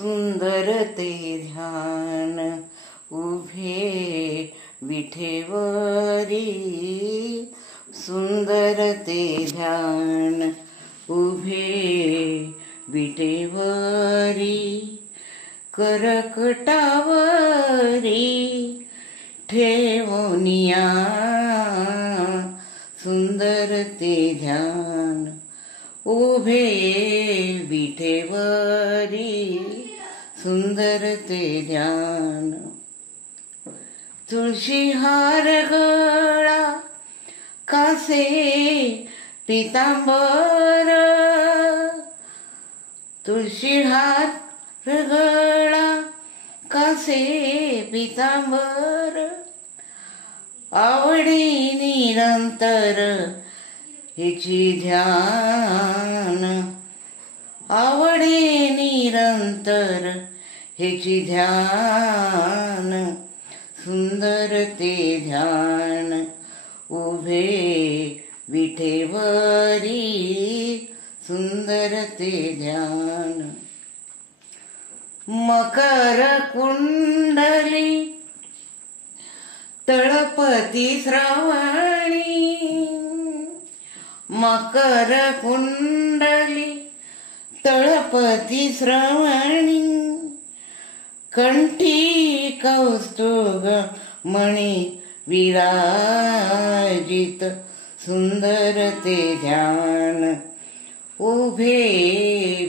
सुंदर ते ध्यान उभे विठेवरी, सुंदर ते ध्यान उभे विठेवरी, करकटावरी ठेवनिया, सुंदर ते ध्यान उभे विठेवरी, सुंदर ते ध्यान. तुळशी हार गळा कासे पितांबर, तुळशी हार गळा कासे पितांबर, आवडी निरंतर हिची ध्यान, आवडी निरंतर हिची ध्यान, सुंदर ते ध्यान उभे विठेवरी, सुंदर ते ध्यान. मकर कुंडली तळपती श्रावणी, मकर कुंडली तळपती श्रावणी, कंठी कौस्तुभ मणी विराजित, सुंदर ते ध्यान उभे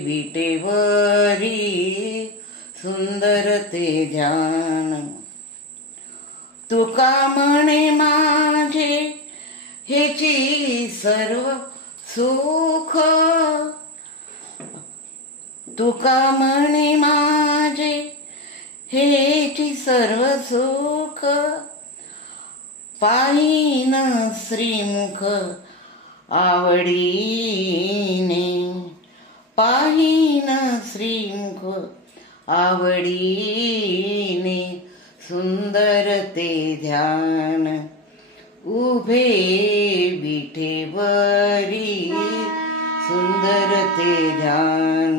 विठेवरी, सुंदर ते ध्यान. तुका म्हणे माझे हेची सर्व सुख, तुका म्हणे माझे हेची सर्व सुख, पाहिन श्रीमुख आवडीने, पाहिन श्रीमुख आवडीने, सुंदर ते ध्यान उभे विठेवरी, सुंदर ते ध्यान.